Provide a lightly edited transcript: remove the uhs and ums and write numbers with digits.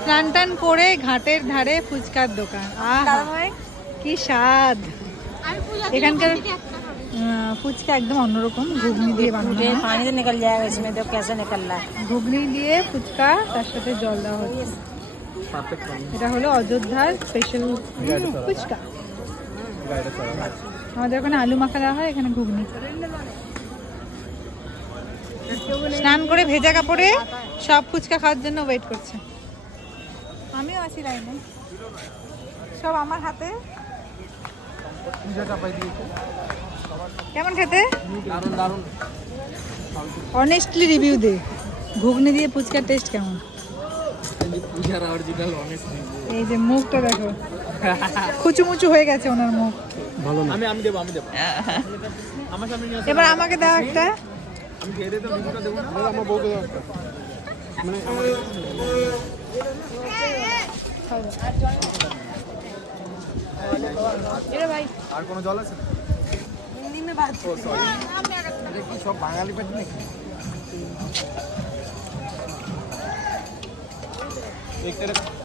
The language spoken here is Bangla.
স্নান টান করে ঘাটের ধারে ফুচকার দোকান, আহা কি স্বাদ। এখানকার ফুচকা একদম অন্যরকম, ঘুগনি দিয়ে বানানো হয়। पानी तो निकल जाएगा इसमें, तो कैसे निकल रहा है। ঘুগনি দিয়ে ফুচকা, তার সাথে জল দেওয়া হচ্ছে। এটা হলো অযোধ্যার স্পেশাল ফুচকা। আমাদের ওখানে আলু মাখা দেওয়া হয়, এখানে ঘুগনি। স্নান করে ভেজা কাপড়ে সব ফুচকা খাওয়ার জন্য ওয়েট করছে। আমিও আছি লাইনে, সব আমার হাতে। কেমন খেতে? অনেস্টলি রিভিউ দে, ঘুগনি দিয়ে ফুচকার টেস্ট কেমন? এই যে মুখটা দেখো, খুচুমুচু হয়ে গেছে ওনার মুখ। ভালো না। আমি দেবো এবার আমাকে দাও একটা। আমি খেয়ে দিতে ভিডিওটা দেবো না, আমার বউকে দাও একটা। মানে আর কোনো জল আছে? हिंदी में बात ও সরি, কি সব বাঙালি পাটি নাকি?